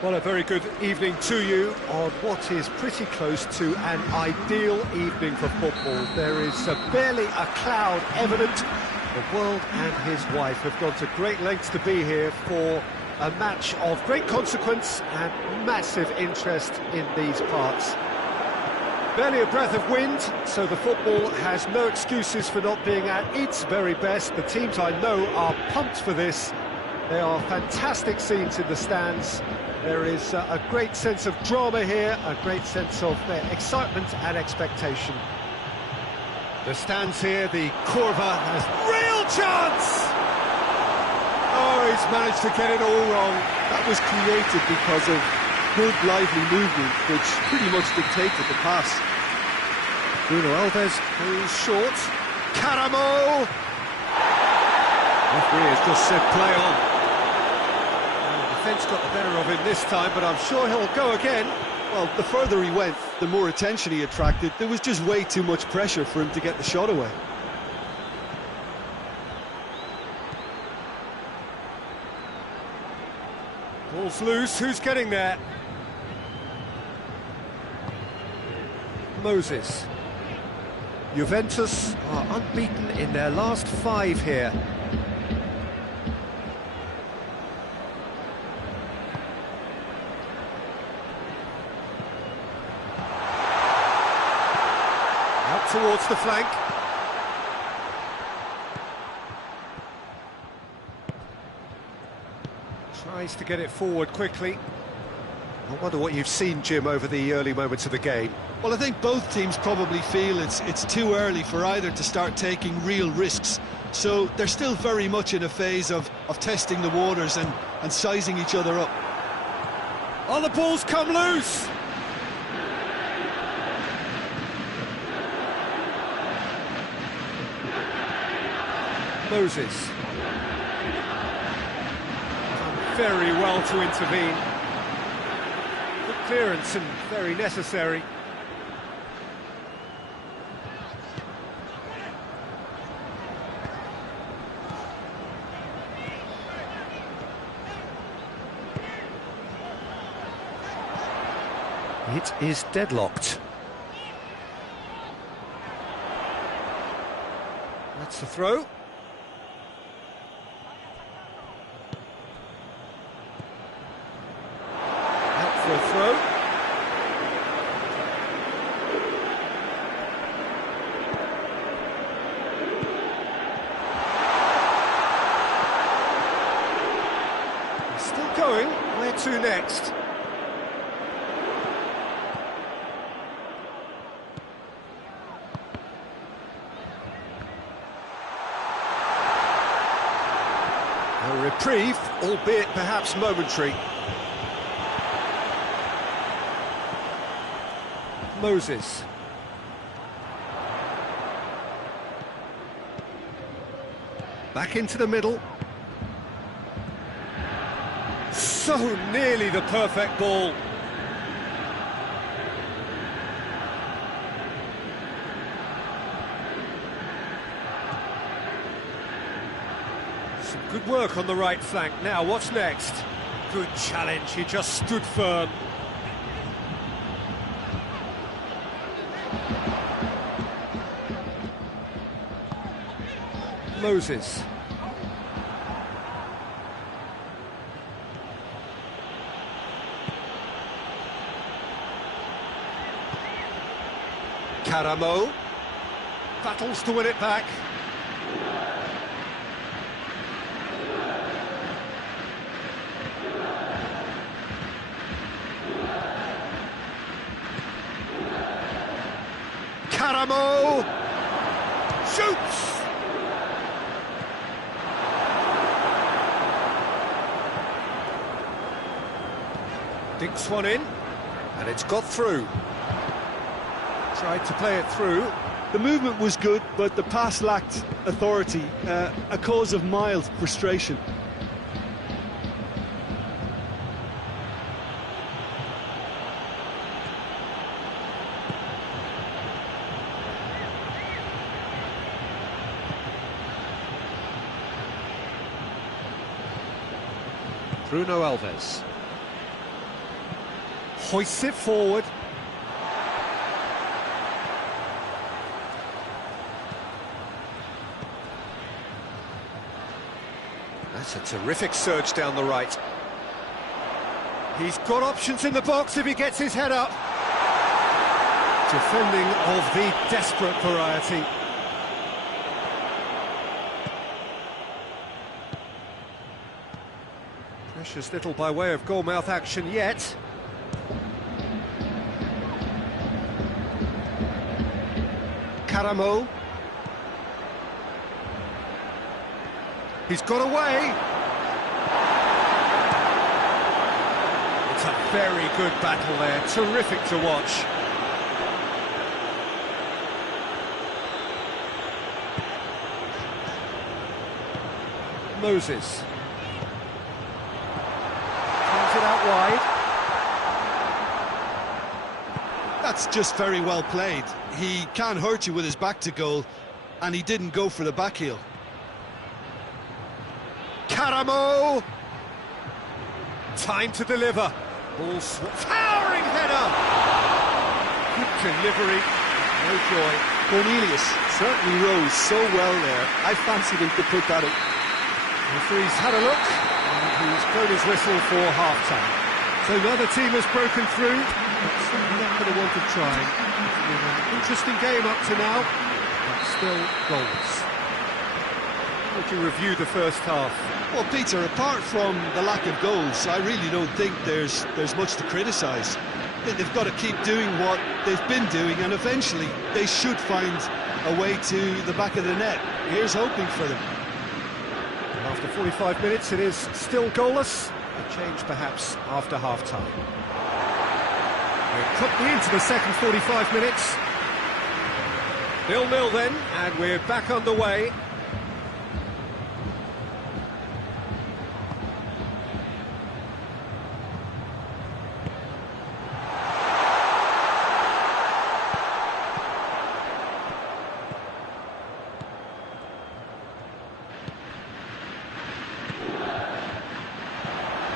Well, a very good evening to you on what is pretty close to an ideal evening for football. There is barely a cloud evident. The world and his wife have gone to great lengths to be here for a match of great consequence and massive interest in these parts. Barely a breath of wind, so the football has no excuses for not being at its very best. The teams I know are pumped for this. There are fantastic scenes in the stands. There is a great sense of drama here, a great sense of excitement and expectation. The stands here, the Curva has real chance! Oh, he's managed to get it all wrong. That was created because of good, lively movement, which pretty much dictated the pass. Bruno Alves, who's short. Caramo! Referee has just said play on. The defence got the better of him this time, but I'm sure he'll go again. Well, the further he went, the more attention he attracted. There was just way too much pressure for him to get the shot away. Ball's loose, who's getting there? Moses. Juventus are unbeaten in their last 5 here. Out towards the flank. Tries to get it forward quickly. I wonder what you've seen, Jim, over the early moments of the game. Well, I think both teams probably feel it's too early for either to start taking real risks. So they're still very much in a phase of testing the waters and sizing each other up. Oh, the ball's come loose! Moses. Very well to intervene. Good clearance and very necessary. It is deadlocked. That's the throw. For a throw. He's still going. Where to next? A reprieve, albeit perhaps momentary. Moses. Back into the middle. So nearly the perfect ball. Some good work on the right flank. Now, what's next? Good challenge, he just stood firm. Moses. Caramo. Battles to win it back. Caramo. Shoots. Dinks one in, and it's got through. Tried to play it through. The movement was good, but the pass lacked authority, a cause of mild frustration. Bruno Alves. hoists it forward. That's a terrific surge down the right. He's got options in the box if he gets his head up. Defending of the desperate variety. Precious little by way of goalmouth action yet. Karamo. He's got away. It's a very good battle there. Terrific to watch. Moses. Comes it out wide. That's just very well played. He can't hurt you with his back to goal, and he didn't go for the back heel. Karamo! Time to deliver. Ball towering header! Good delivery, no joy. Cornelius certainly rose so well there. I fancied him to put that up. The referee's had a look, and he's blown his whistle for half-time. So neither team has broken through, but not going to want to try. It's been an interesting game up to now, but still goals. How would you review the first half? Well, Peter, apart from the lack of goals, I really don't think there's much to criticise. They've got to keep doing what they've been doing, and eventually they should find a way to the back of the net. Here's hoping for them. After 45 minutes, it is still goalless. A change, perhaps, after half-time. We're quickly into the second 45 minutes. 0-0 then, and we're back underway.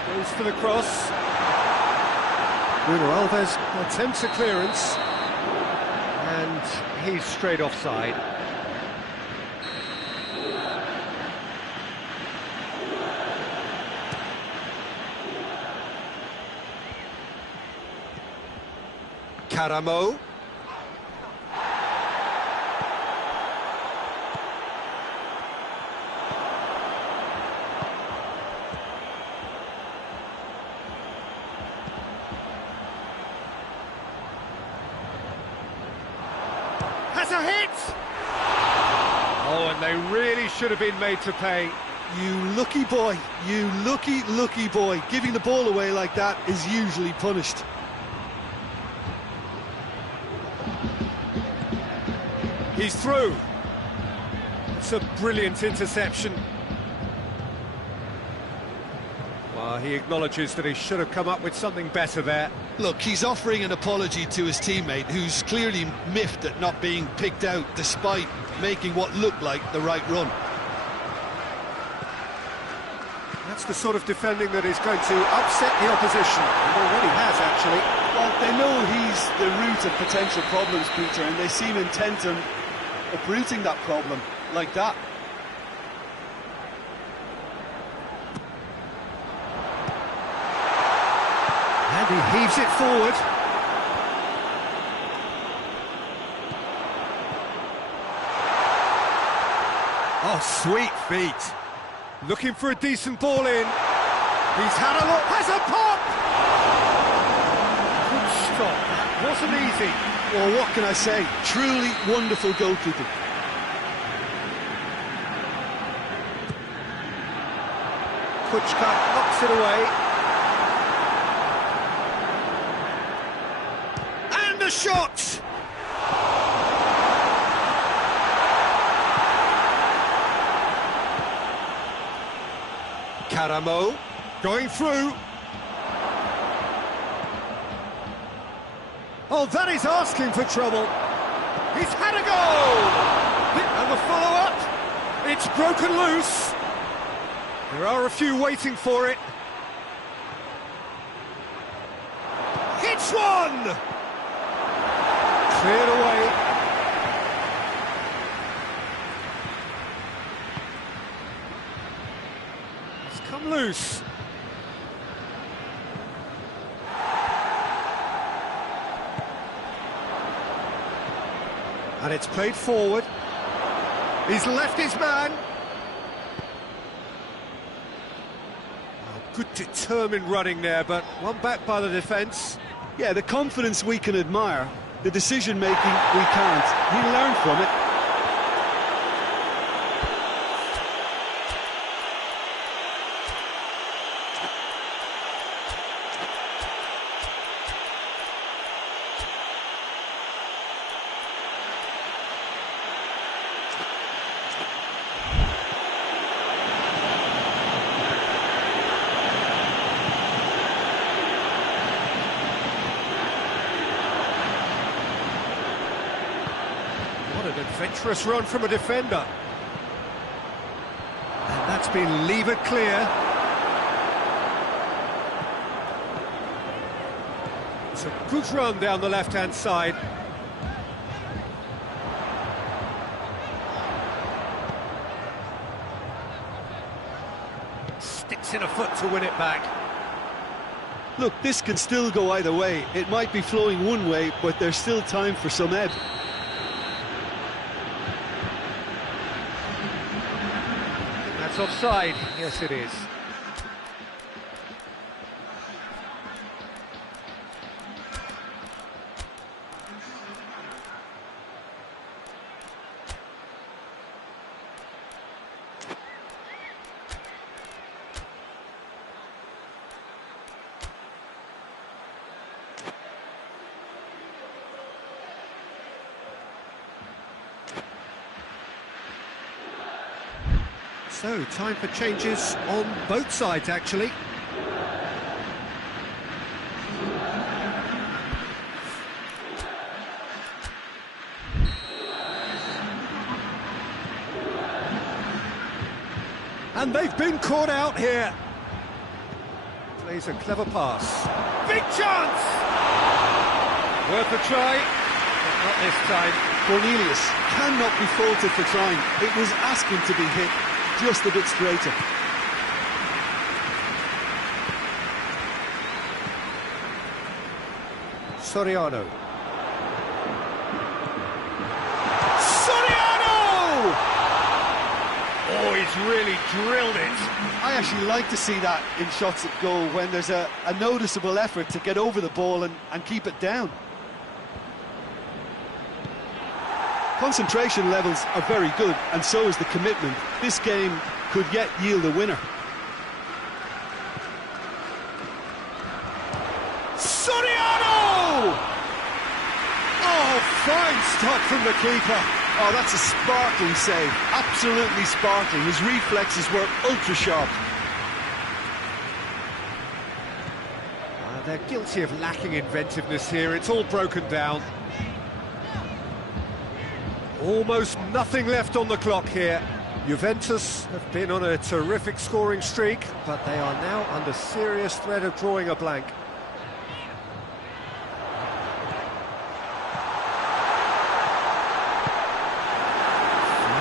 Goes for the cross. Bruno Alves attempts a clearance, and he's straight offside. Karamo. Has a hit! Oh, and they really should have been made to pay. You lucky boy, you lucky boy. Giving the ball away like that is usually punished. He's through. It's a brilliant interception. Well, he acknowledges that he should have come up with something better there. Look, he's offering an apology to his teammate, who's clearly miffed at not being picked out despite making what looked like the right run. That's the sort of defending that is going to upset the opposition. It already has, actually. Well, they know he's the root of potential problems, Peter, and they seem intent on uprooting that problem like that. And he heaves it forward. Oh, sweet feet. Looking for a decent ball in. He's had a look, has a pop! Good stop, that wasn't easy. Well, what can I say? Truly wonderful goalkeeping. Kuchka knocks it away. And the shot! Karamo going through. Oh, that is asking for trouble. He's had a goal! And the follow-up, it's broken loose. There are a few waiting for it. Hit shoots one! Cleared away. It's come loose. And it's played forward. He's left his man. Oh, good determined running there, but one back by the defence. Yeah, the confidence we can admire, the decision-making we can't. He learned from it. What an adventurous run from a defender. And that's been levered clear. It's a good run down the left-hand side. Sticks in a foot to win it back. Look, this can still go either way. It might be flowing one way, but there's still time for some ebb. That's offside. Yes, it is. So, time for changes on both sides, actually. And they've been caught out here. Plays a clever pass. Big chance! Worth a try, but not this time. Cornelius cannot be faulted for trying. It was asking to be hit just a bit straighter. Soriano. Oh, he's really drilled it. I actually like to see that in shots at goal when there's a noticeable effort to get over the ball and keep it down. Concentration levels are very good, and so is the commitment. This game could yet yield a winner. Soriano! Oh, fine stop from the keeper. Oh, that's a sparkling save. Absolutely sparkling. His reflexes were ultra sharp. They're guilty of lacking inventiveness here. It's all broken down. Almost nothing left on the clock here. Juventus have been on a terrific scoring streak, but they are now under serious threat of drawing a blank.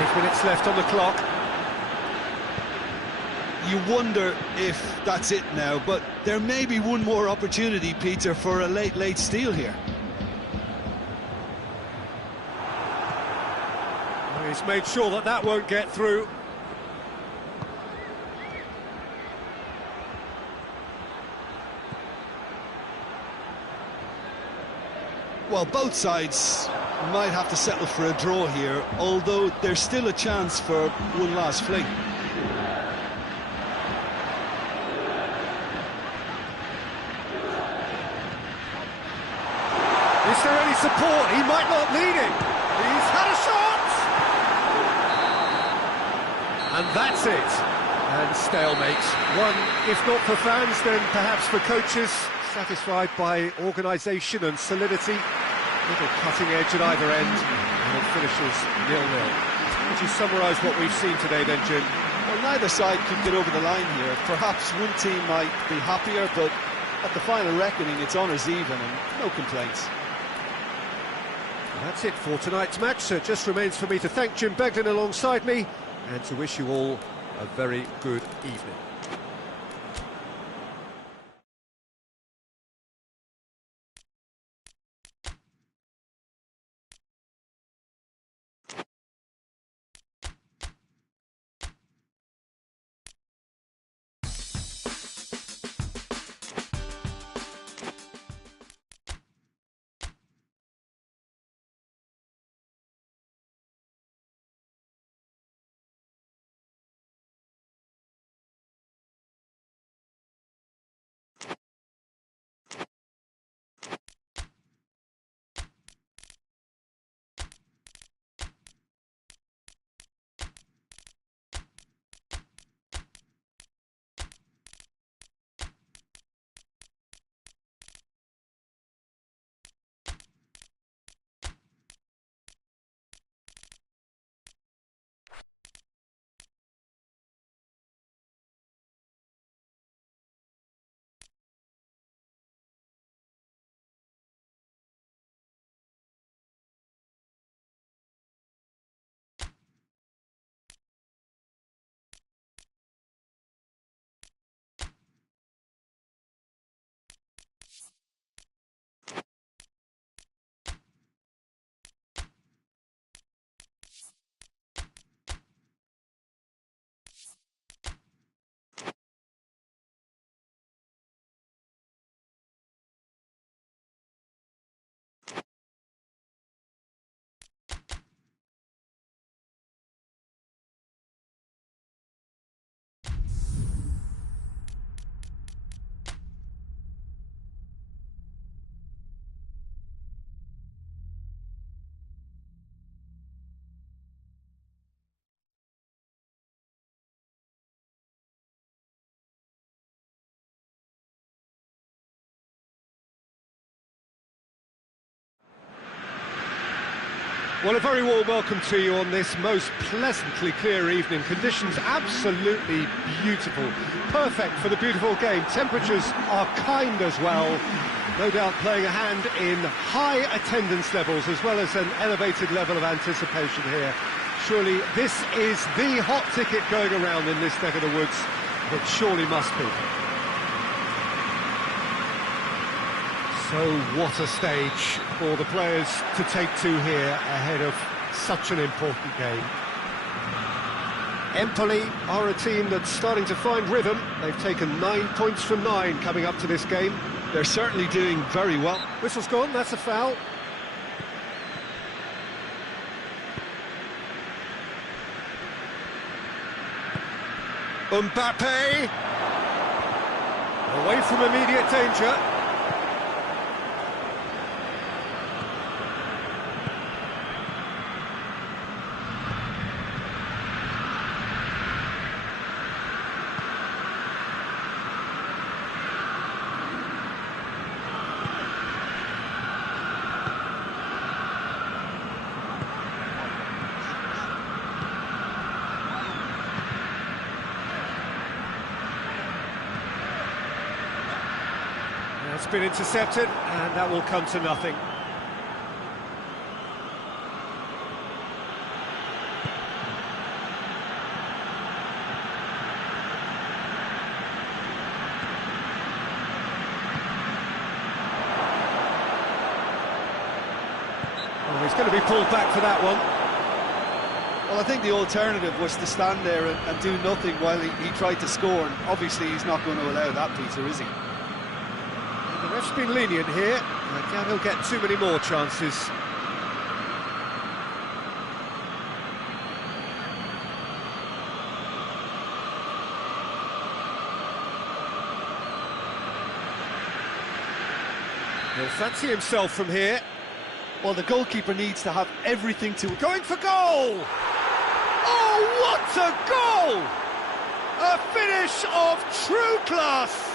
5 minutes left on the clock. You wonder if that's it now, but there may be one more opportunity, Peter, for a late steal here. He's made sure that that won't get through. Well, both sides might have to settle for a draw here, although there's still a chance for one last fling. Is there any support? He might not lead it. He's had a shot! And that's it. And stalemate. One, if not for fans, then perhaps for coaches, satisfied by organisation and solidity. Little cutting edge at either end, and it finishes 0-0. Would you summarise what we've seen today then, Jim? Well, neither side could get over the line here. Perhaps one team might be happier, but At the final reckoning, it's honours even and no complaints. That's it for tonight's match, so it just remains for me to thank Jim Beglin alongside me and to wish you all a very good evening. Well, a very warm welcome to you on this most pleasantly clear evening. Conditions absolutely beautiful. Perfect for the beautiful game. Temperatures are kind as well. No doubt playing a hand in high attendance levels as well as an elevated level of anticipation here. Surely this is the hot ticket going around in this neck of the woods. It surely must be. So what a stage for the players to take to here ahead of such an important game. Empoli are a team that's starting to find rhythm. They've taken 9 points from 9 coming up to this game. They're certainly doing very well. Whistle's gone, that's a foul. Mbappe! Away from immediate danger. It's been intercepted, and that will come to nothing. Oh, he's going to be pulled back for that one. Well, I think the alternative was to stand there and do nothing while he tried to score, and obviously he's not going to allow that, Peter, is he? The ref's been lenient here. I doubt he'll get too many more chances. He'll fancy himself from here. Well, the goalkeeper needs to have everything to... Going for goal! Oh, what a goal! A finish of true class!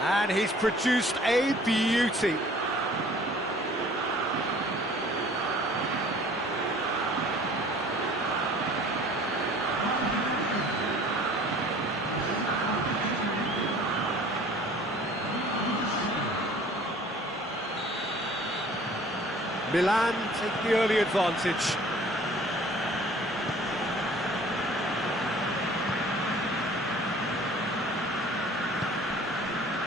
And he's produced a beauty. Milan take the early advantage.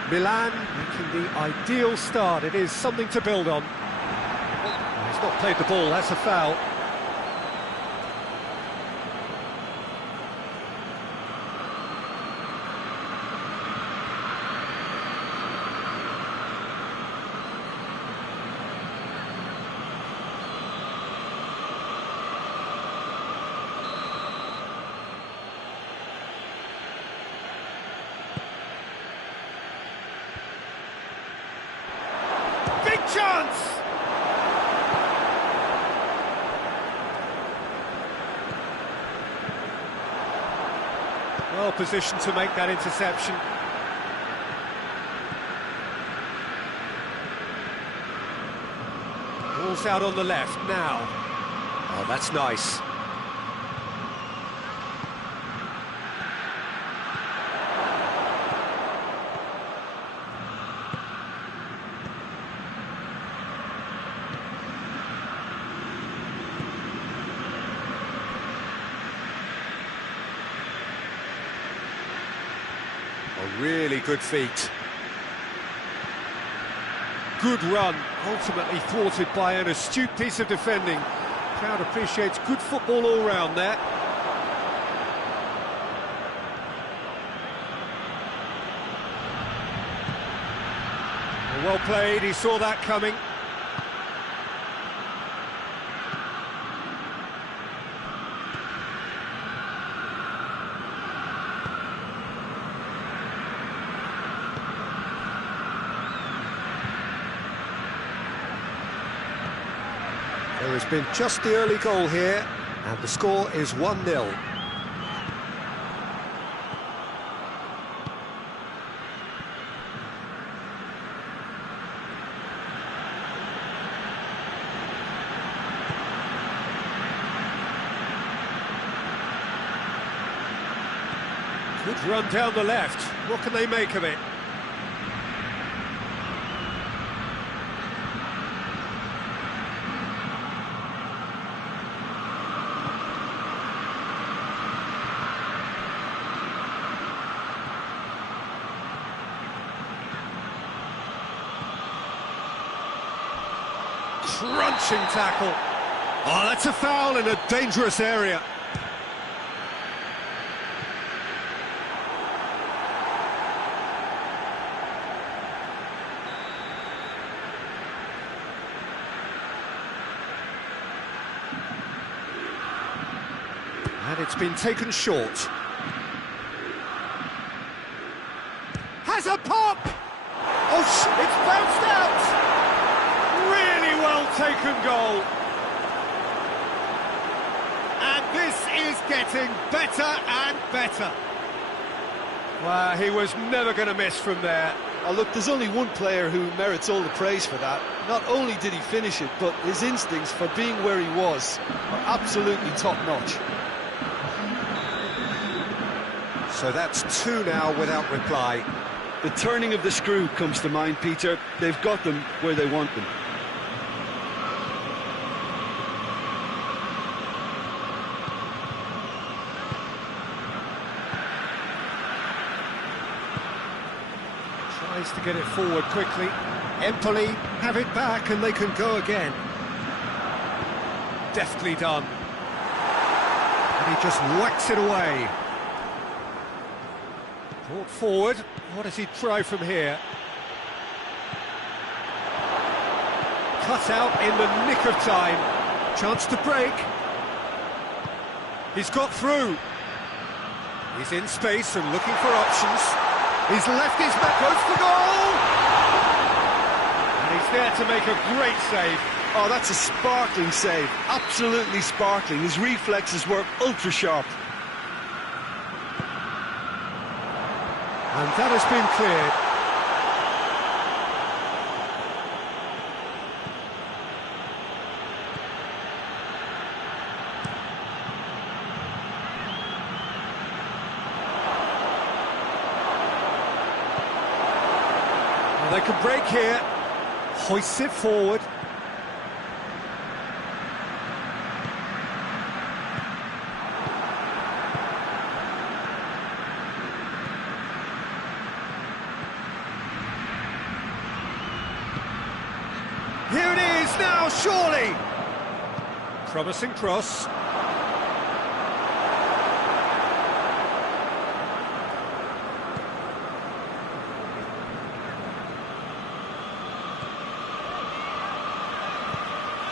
Milan making the ideal start. It is something to build on. Oh, he's not played the ball, that's a foul. Chance! Well positioned to make that interception. Ball's out on the left now. Oh, that's nice. A really good feat. Good run, ultimately thwarted by an astute piece of defending. Crowd appreciates good football all round there. Well played, he saw that coming. There has been just the early goal here, and the score is 1-0. Good run down the left. What can they make of it? Crunching tackle. Oh, that's a foul in a dangerous area. And it's been taken short. Has a pop! Oh, it's bounced out! Taken goal, and this is getting better and better. Well, he was never going to miss from there. Oh, look, there's only one player who merits all the praise for that. Not only did he finish it, but his instincts for being where he was are absolutely top-notch. So that's two now without reply. The turning of the screw comes to mind, Peter. They've got them where they want them. Tries to get it forward quickly. Empoli have it back and they can go again. Deftly done. And he just whacks it away. Brought forward. What does he try from here? Cut out in the nick of time. Chance to break. He's got through. He's in space and looking for options. He's left his man, goes for goal! And he's there to make a great save. Oh, that's a sparkling save. Absolutely sparkling. His reflexes were ultra-sharp. And that has been cleared. Well, they can break here. Hoists it forward. surely! Promising cross.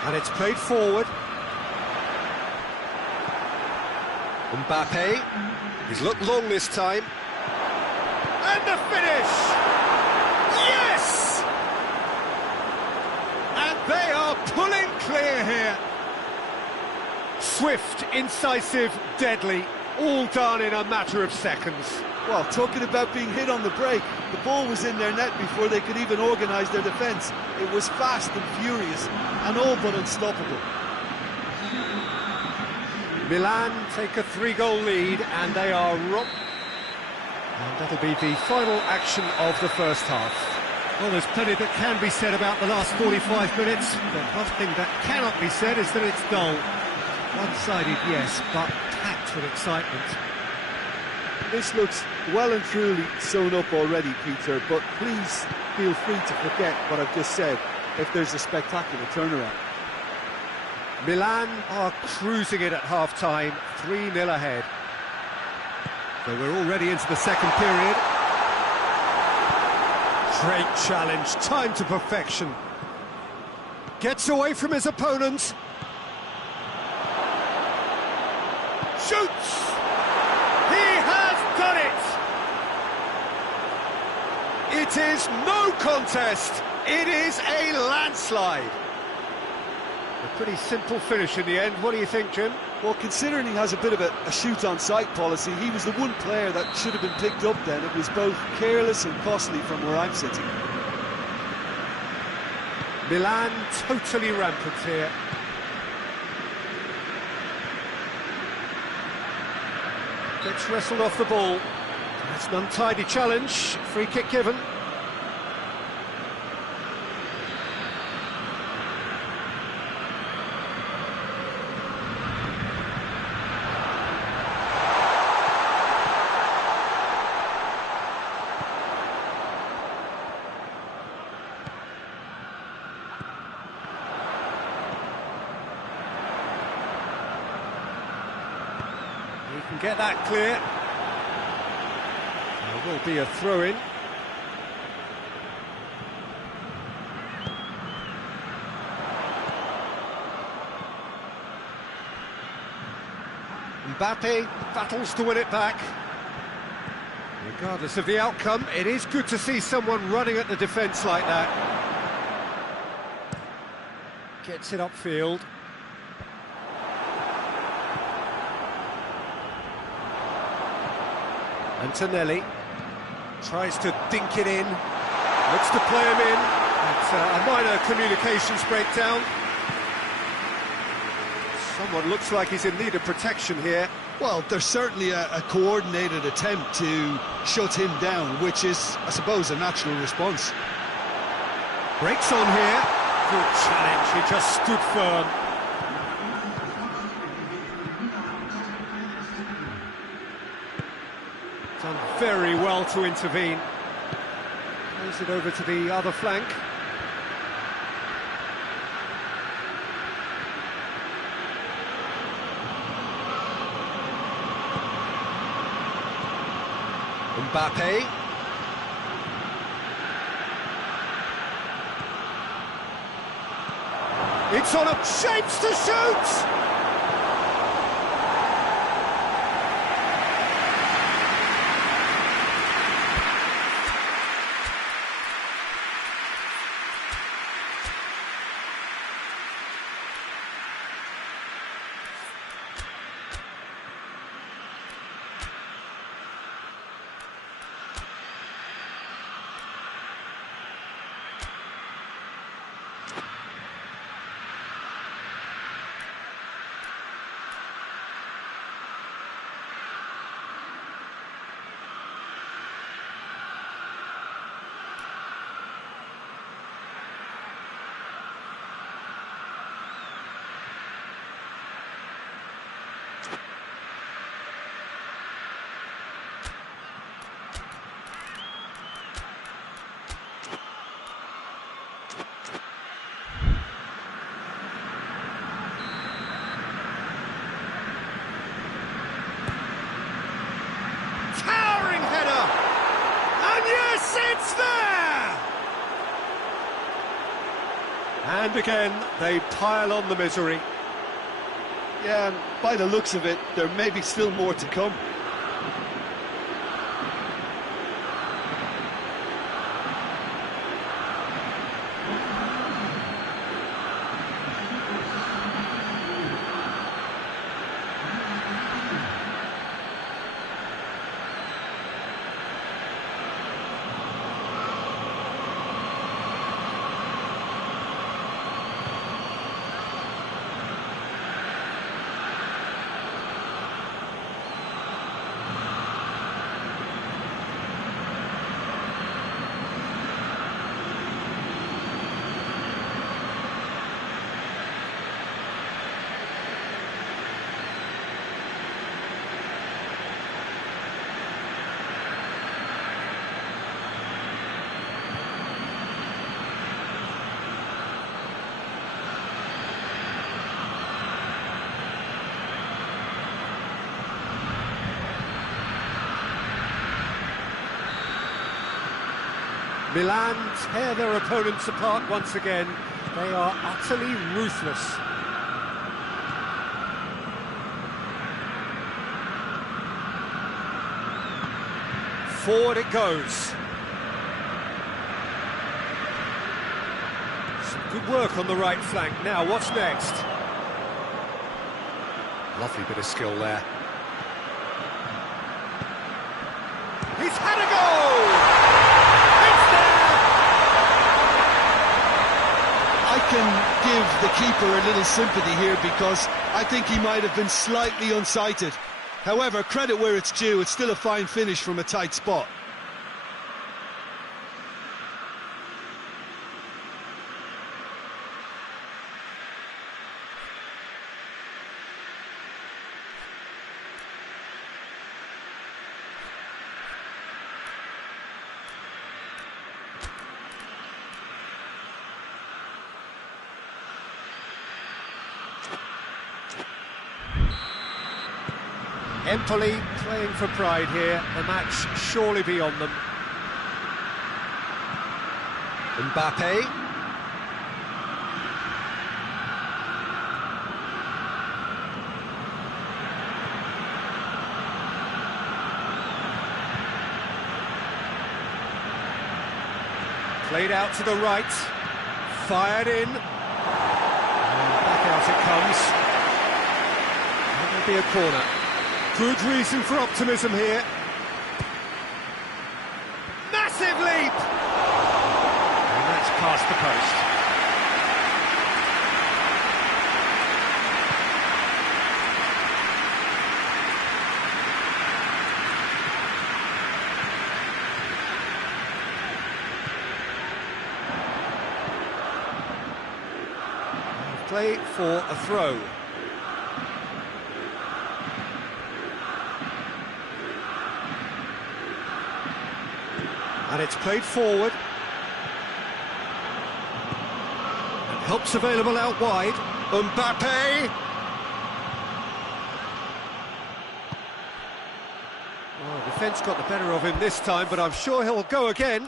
And it's played forward. Mbappe, he's looked long this time. And the finish! Yes! And they are pulling clear here. Swift, incisive, deadly, all done in a matter of seconds. Well, talking about being hit on the break, the ball was in their net before they could even organise their defence. It was fast and furious, and all but unstoppable. Milan take a 3-goal lead, and they are and that'll be the final action of the first half. Well, there's plenty that can be said about the last 45 minutes, but one thing that cannot be said is that it's dull. One-sided, yes, but packed with excitement. This looks well and truly sewn up already, Peter, but please feel free to forget what I've just said if there's a spectacular turnaround. Milan are cruising it at half-time, 3-0 ahead. So we're already into the second period. Great challenge, time to perfection. Gets away from his opponent. Shoots! He has done it! It is no contest, it is a landslide. A pretty simple finish in the end. What do you think, Jim? Well, considering he has a bit of a shoot-on-sight policy, he was the one player that should have been picked up then. It was both careless and costly from where I'm sitting. Milan totally rampant here. Gets wrestled off the ball. It's an untidy challenge. Free kick given. He can get that clear. There will be a throw-in. Mbappe battles to win it back. Regardless of the outcome, it is good to see someone running at the defence like that. Gets it upfield. Antonelli tries to dink it in, looks to play him in. It's a minor communications breakdown. Someone looks like he's in need of protection here. Well, there's certainly a coordinated attempt to shut him down, which is, I suppose, a natural response. Breaks on here. Good challenge, he just stood firm. Done very well to intervene. Plays it over to the other flank. Mbappe. It's on up, shapes to shoot! It's there! And again, they pile on the misery. Yeah, and by the looks of it, there may be still more to come. Milan tear their opponents apart once again. They are utterly ruthless. Forward it goes. Some good work on the right flank. Now, what's next? Lovely bit of skill there. He's had a goal! I can give the keeper a little sympathy here because I think he might have been slightly unsighted. However, credit where it's due, it's still a fine finish from a tight spot. Empoli playing for pride here, the match surely beyond them. Mbappe. Played out to the right, fired in, and back out it comes. That will be a corner. Good reason for optimism here. Massive leap! And that's past the post. Play for a throw. And it's played forward. And help's available out wide. Mbappe! Well, defence got the better of him this time, but I'm sure he'll go again.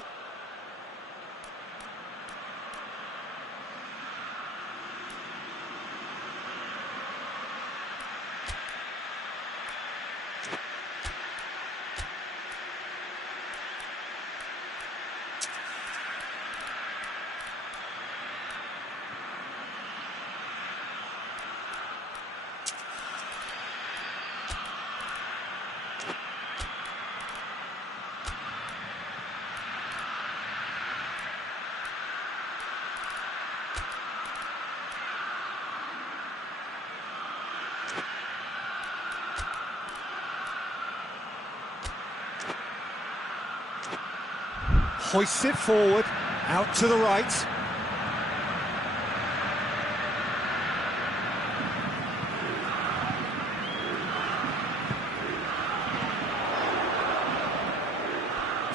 Hoists it forward, out to the right.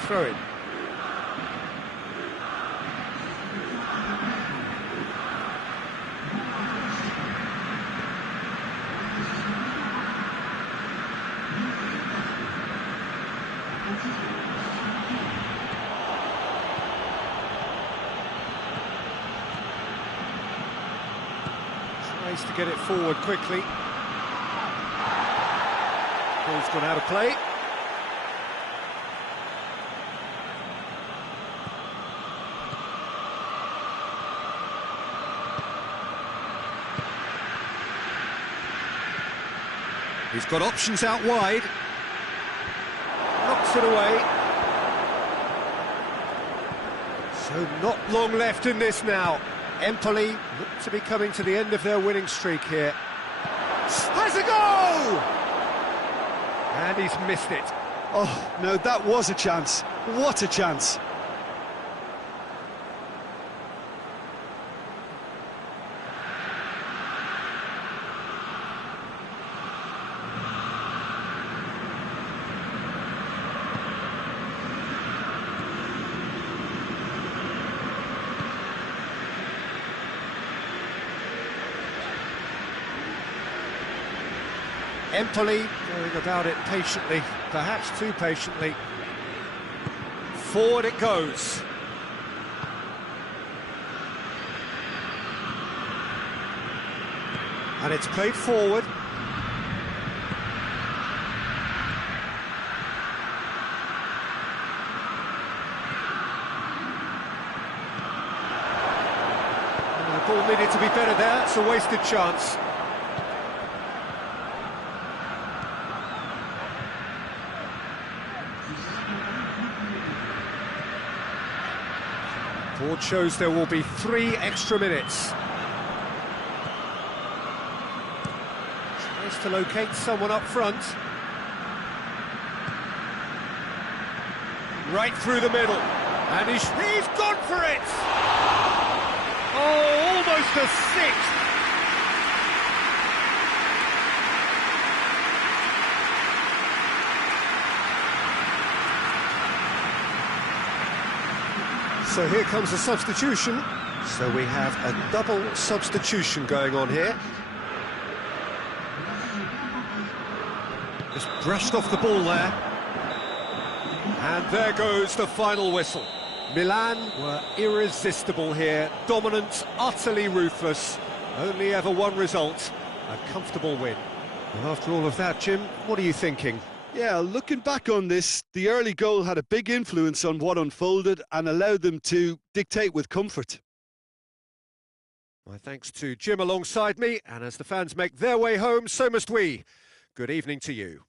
Throw it. Needs to get it forward quickly. Ball's gone out of play. He's got options out wide. Knocks it away. So not long left in this now. Empoli look to be coming to the end of their winning streak here. Has a goal! And he's missed it. Oh, no, that was a chance. What a chance. Empoli going about it patiently, perhaps too patiently. Forward it goes. And it's played forward. And the ball needed to be better there, it's a wasted chance. Board shows there will be 3 extra minutes. Tries to locate someone up front. Right through the middle. And he's gone for it! Oh, almost a 6th. So here comes a substitution. So we have a double substitution going on here. Just brushed off the ball there. And there goes the final whistle. Milan were irresistible here. Dominant, utterly ruthless. Only ever one result. A comfortable win. Well, after all of that, Jim, what are you thinking? Yeah, looking back on this, the early goal had a big influence on what unfolded and allowed them to dictate with comfort. My thanks to Jim alongside me, and as the fans make their way home, so must we. Good evening to you.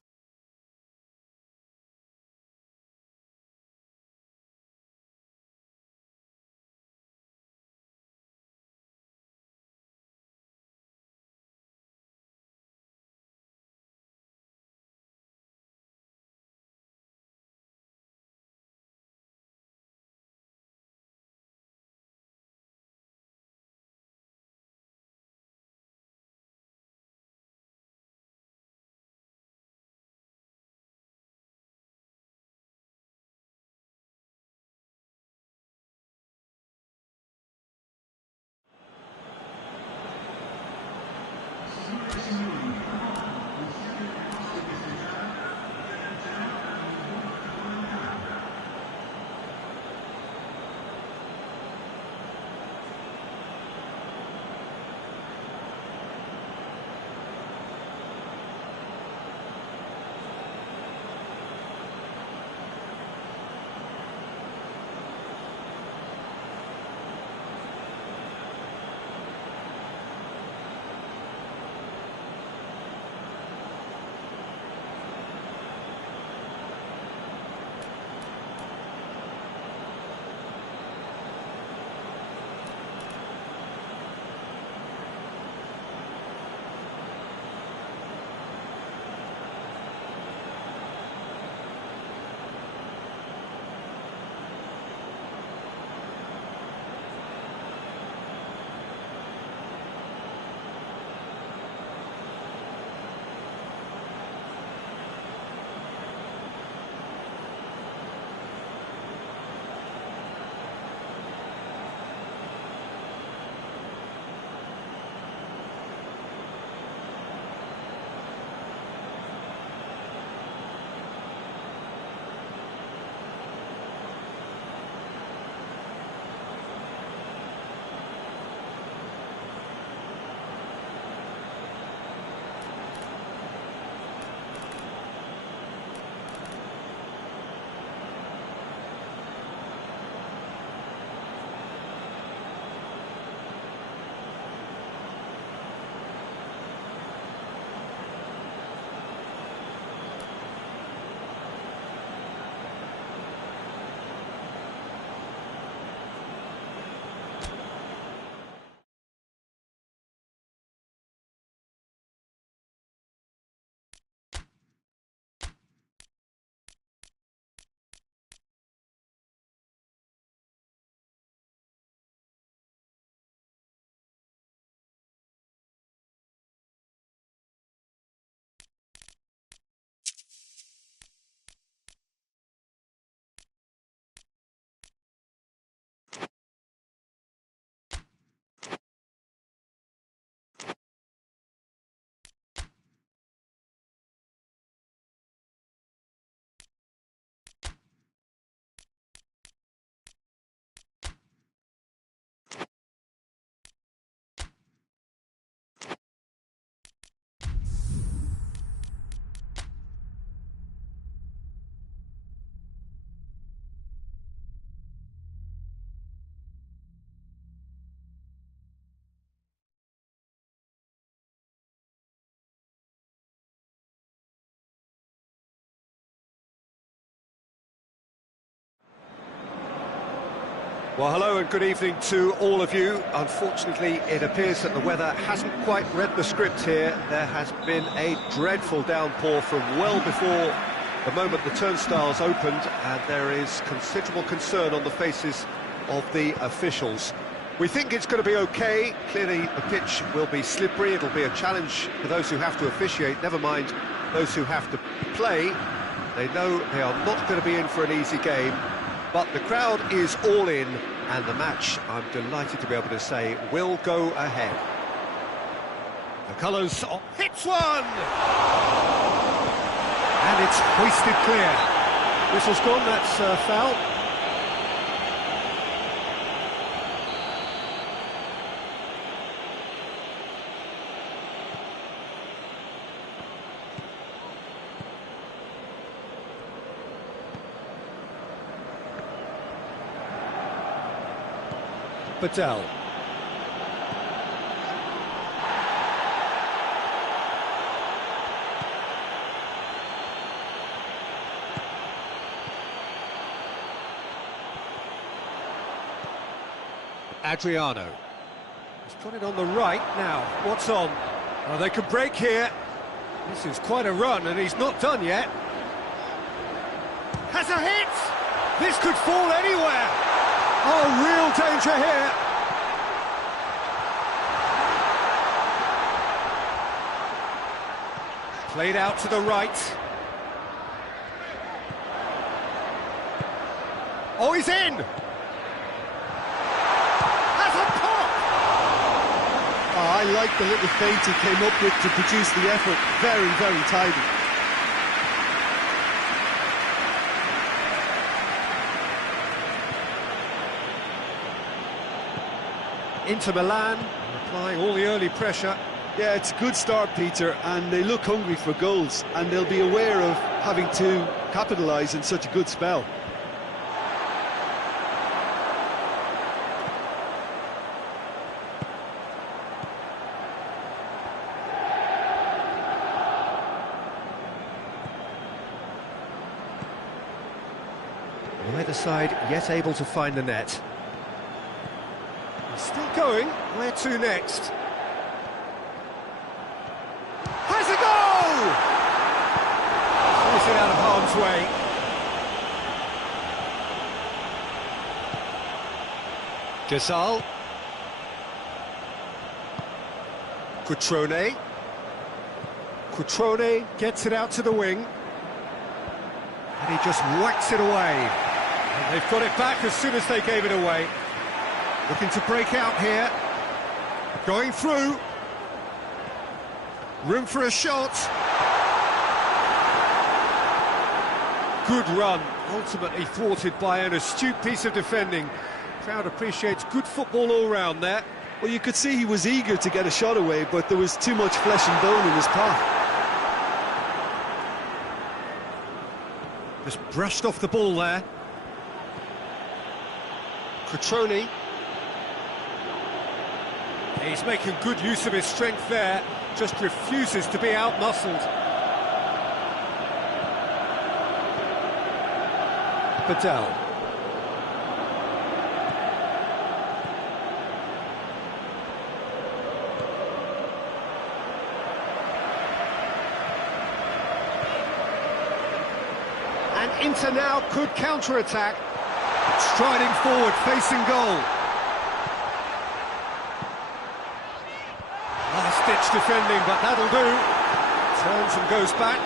Well, hello and good evening to all of you. Unfortunately, it appears that the weather hasn't quite read the script here. There has been a dreadful downpour from well before the moment the turnstiles opened, and there is considerable concern on the faces of the officials. We think it's going to be okay. Clearly, the pitch will be slippery. It'll be a challenge for those who have to officiate, never mind those who have to play. They know they are not going to be in for an easy game. But the crowd is all in, and the match, I'm delighted to be able to say, will go ahead. The colours hits one! And it's hoisted clear. Whistle's gone, that's foul. Patel. Adriano. He's put it on the right now. What's on? Oh, they could break here. This is quite a run, and he's not done yet. Has a hit! This could fall anywhere! Oh, real danger here. Played out to the right. Oh, he's in! Has a pop! Oh, I like the little feint he came up with to produce the effort. Very, very tidy. Inter Milan, applying all the early pressure. Yeah, it's a good start, Peter, and they look hungry for goals, and they'll be aware of having to capitalise in such a good spell. Neither side yet able to find the net. Still going. Where to next? Has a goal! Plays it out of harm's way. Gasol. Cutrone. Cutrone gets it out to the wing. And he just whacks it away. And they've got it back as soon as they gave it away. Looking to break out here. Going through. Room for a shot. Good run. Ultimately thwarted by an astute piece of defending. Crowd appreciates good football all round there. Well, you could see he was eager to get a shot away, but there was too much flesh and bone in his path. Just brushed off the ball there. Cutrone. He's making good use of his strength there, just refuses to be out-muscled. Patel. And Inter now could counter-attack, striding forward, facing goal. Last-ditch defending, but that'll do. Turns and goes back.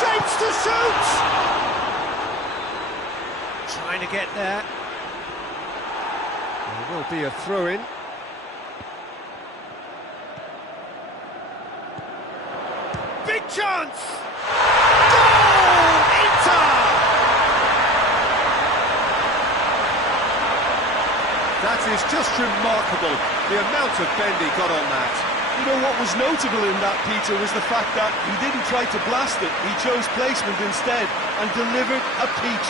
Shapes to shoot! Trying to get there. There will be a throw-in. Big chance! Goal! Inter! That is just remarkable, the amount of bend he got on that. You know what was notable in that, Peter, was the fact that he didn't try to blast it. He chose placement instead and delivered a peach.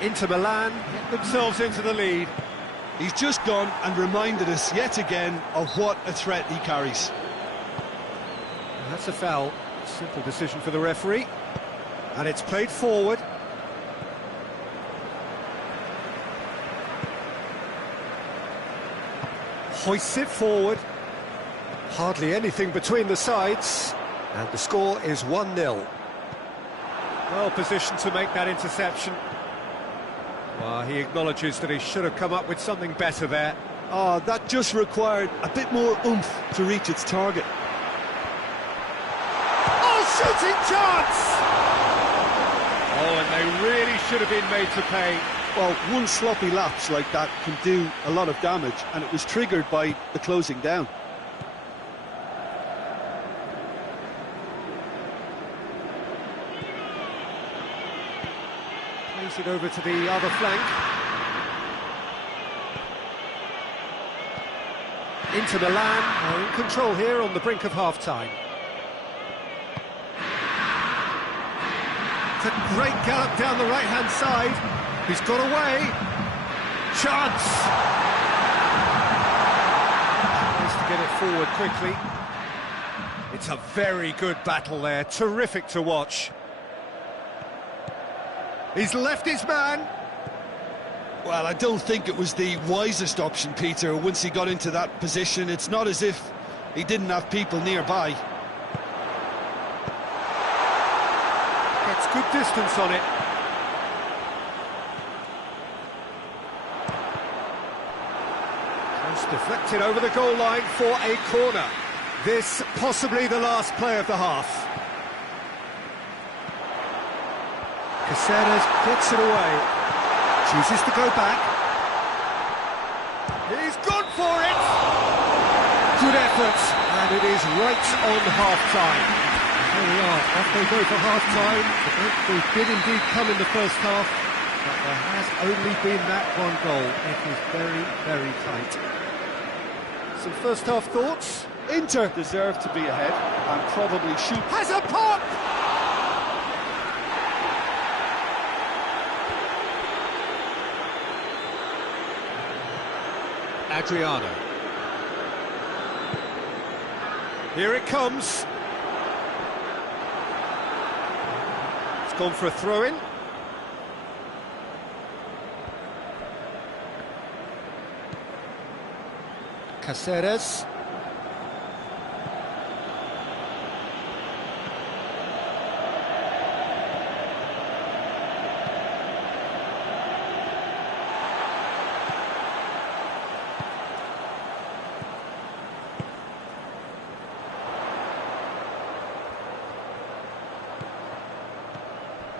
Inter Milan get themselves into the lead. He's just gone and reminded us yet again of what a threat he carries. That's a foul. Simple decision for the referee. And it's played forward. Hoists it forward. Hardly anything between the sides. And the score is 1-0. Well positioned to make that interception. Well, he acknowledges that he should have come up with something better there. Oh, that just required a bit more oomph to reach its target. Oh, shooting chance! Oh, and they really should have been made to pay. Well, one sloppy lapse like that can do a lot of damage, and it was triggered by the closing down. Plays it over to the other flank. Inter Milan are in control here on the brink of half-time. It's a great gallop down the right-hand side. He's got away. Chance! Tries to get it forward quickly. It's a very good battle there. Terrific to watch. He's left his man. Well, I don't think it was the wisest option, Peter, once he got into that position. It's not as if he didn't have people nearby. Gets good distance on it. Just deflected over the goal line for a corner. This possibly the last play of the half. Caceres gets it away, chooses to go back. He's gone for it! Good effort, and it is right on half-time. Here we are, off they go for half-time. The breakthrough did indeed come in the first half, but there has only been that one goal. It is very, very tight. Some first-half thoughts? Inter deserve to be ahead and probably shoot. Has a pop! Adriano. Here it comes. It's gone for a throw-in. Caceres.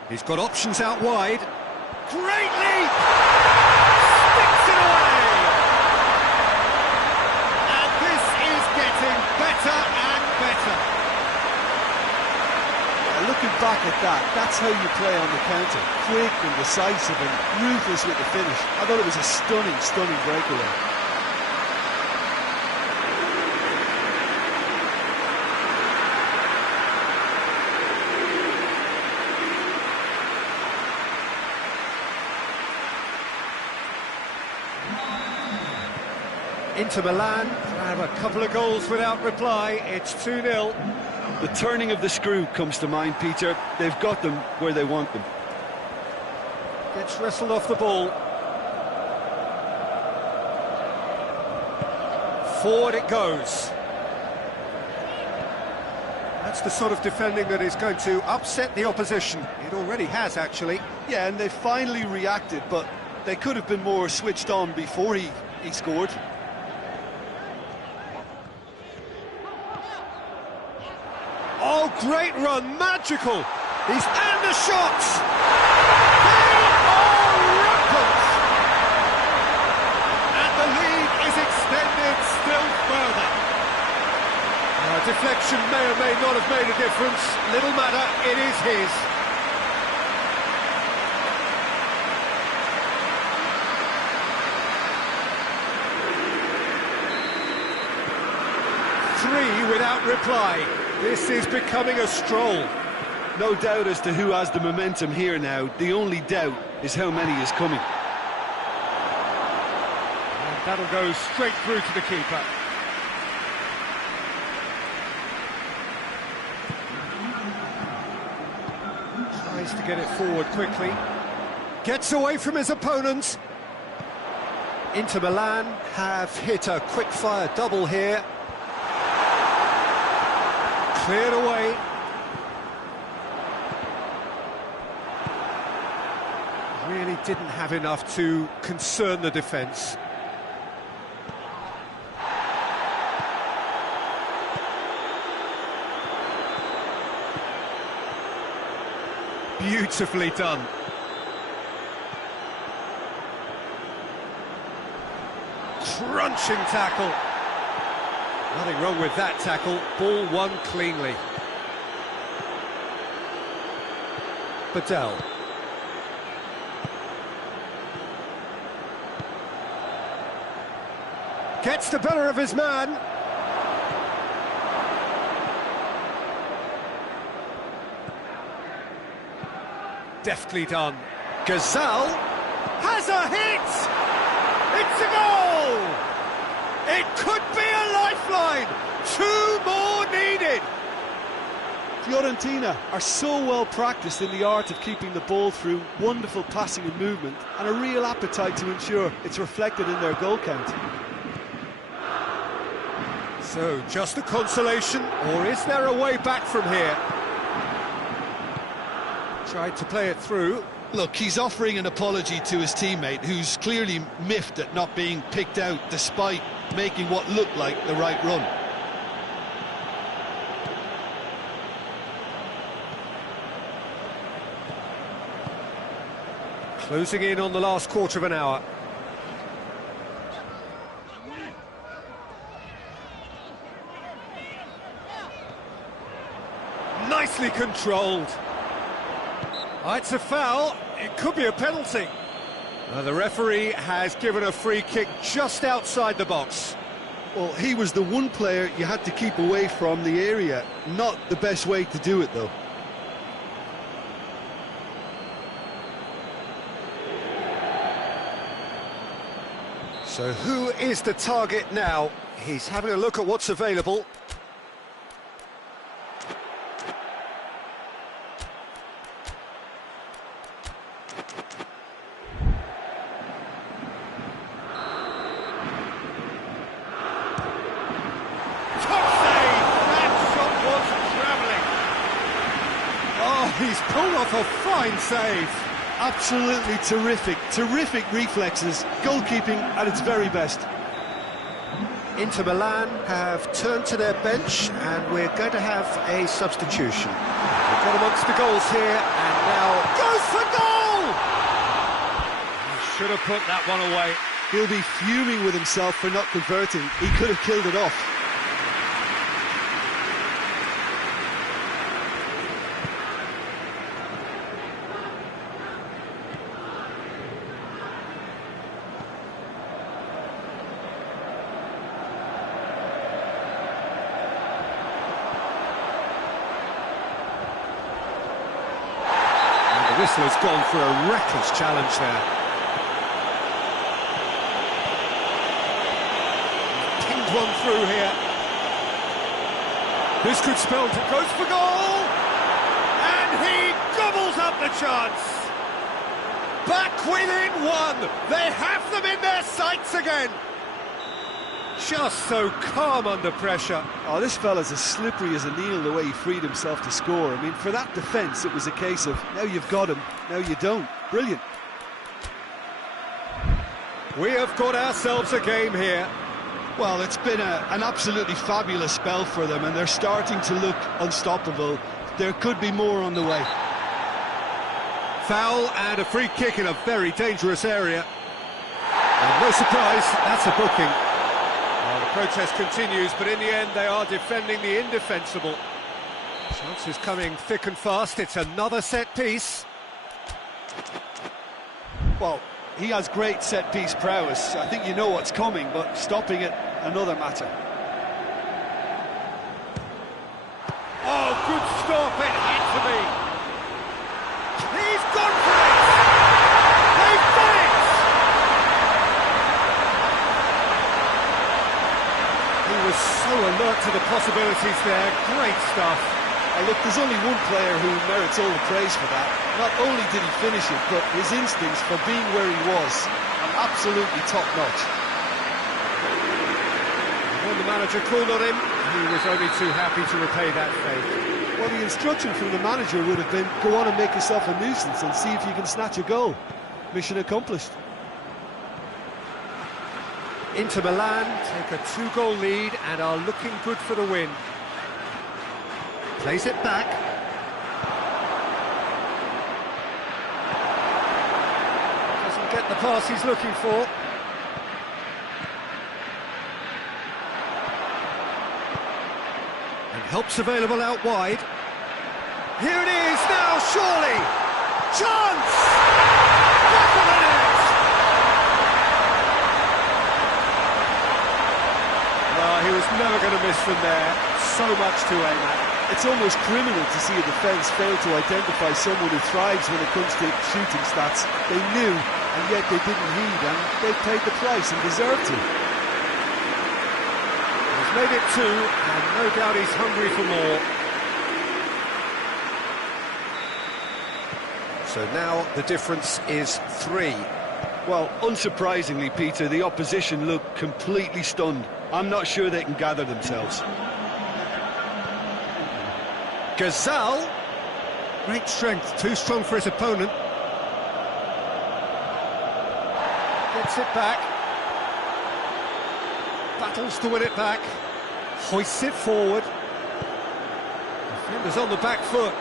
He's got options out wide. Great leap! Sticks it away! And this is getting better and better. Looking back at that, that's how you play on the counter. Quick and decisive and ruthless with the finish. I thought it was a stunning, stunning breakaway. Inter Milan have a couple of goals without reply. It's 2-0. The turning of the screw comes to mind, Peter. They've got them where they want them. Gets wrestled off the ball. Forward it goes. That's the sort of defending that is going to upset the opposition. It already has, actually. Yeah, and they finally reacted, but they could have been more switched on before he scored. Oh, great run, magical! And the shots! They are rampant! And the lead is extended still further. Deflection may or may not have made a difference. Little matter, it is his. Three without reply. This is becoming a stroll. No doubt as to who has the momentum here now. The only doubt is how many is coming. And that'll go straight through to the keeper. Tries to get it forward quickly. Gets away from his opponents. Inter Milan have hit a quick-fire double here. Cleared away. Really didn't have enough to concern the defence. Beautifully done. Crunching tackle. Nothing wrong with that tackle. Ball won cleanly. Patel. Gets the better of his man. Deftly done. Gazal has a hit! It's a goal! It could be a lifeline! 2 more needed! Fiorentina are so well practiced in the art of keeping the ball through wonderful passing and movement, and a real appetite to ensure it's reflected in their goal count. So, just a consolation, or is there a way back from here? Tried to play it through. Look, he's offering an apology to his teammate, who's clearly miffed at not being picked out despite making what looked like the right run. Closing in on the last quarter of an hour. Nicely controlled. Oh, it's a foul. It could be a penalty. The referee has given a free kick just outside the box. Well, he was the one player you had to keep away from the area. Not the best way to do it, though. So who is the target now? He's having a look at what's available. He's pulled off a fine save. Absolutely terrific reflexes. Goalkeeping at its very best. Inter Milan have turned to their bench and we're going to have a substitution. We've got amongst the goals here and now goes for goal! He should have put that one away. He'll be fuming with himself for not converting. He could have killed it off. The whistle has gone for a reckless challenge there. Pinged one through here. This could spell it. Goes for goal! And he gobbles up the chance! Back within one! They have them in their sights again! Just so calm under pressure. Oh, this fella's as slippery as a needle the way he freed himself to score. I mean, for that defence, it was a case of, now you've got him, now you don't. Brilliant. We have got ourselves a game here. Well, it's been an absolutely fabulous spell for them, and they're starting to look unstoppable. There could be more on the way. Foul and a free kick in a very dangerous area. And no surprise, that's a booking. Well, the protest continues, but in the end they are defending the indefensible. Chances coming thick and fast. It's another set piece. Well, he has great set-piece prowess. I think you know what's coming, but stopping it, another matter. Oh, good stop, it had to be. alert to the possibilities there. Great stuff. Look, there's only one player who merits all the praise for that. Not only did he finish it, but his instincts for being where he was are absolutely top-notch. When the manager called on him, he was only too happy to repay that favour. Well, the instruction from the manager would have been, go on and make yourself a nuisance and see if you can snatch a goal. Mission accomplished. Inter Milan take a 2-goal lead and are looking good for the win. Plays it back. Doesn't get the pass he's looking for. And help's available out wide. Here it is now, surely! Chance! Back of the net! Well, he was never going to miss from there. So much to aim at. It's almost criminal to see a defence fail to identify someone who thrives when it comes to shooting stats. They knew, and yet they didn't heed, and they paid the price and deserved to. He's made it 2, and no doubt he's hungry for more. So now the difference is 3. Well, unsurprisingly, Peter, the opposition look completely stunned. I'm not sure they can gather themselves. Gazal, great strength, too strong for his opponent. Gets it back. Battles to win it back. Hoists it forward. Defenders on the back foot.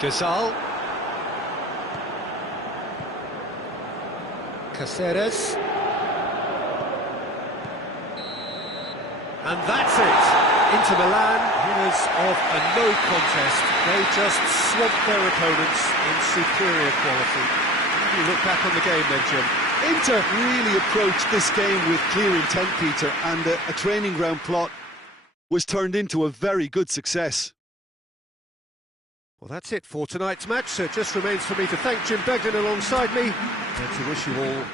Gazal. Caceres. And that's it. Inter Milan, winners of a no contest. They just swamped their opponents in superior quality. How do you look back on the game then, Jim? Inter really approached this game with clear intent, Peter, and a training ground plot was turned into a very good success. Well, that's it for tonight's match. So it just remains for me to thank Jim Begden alongside me and to wish you all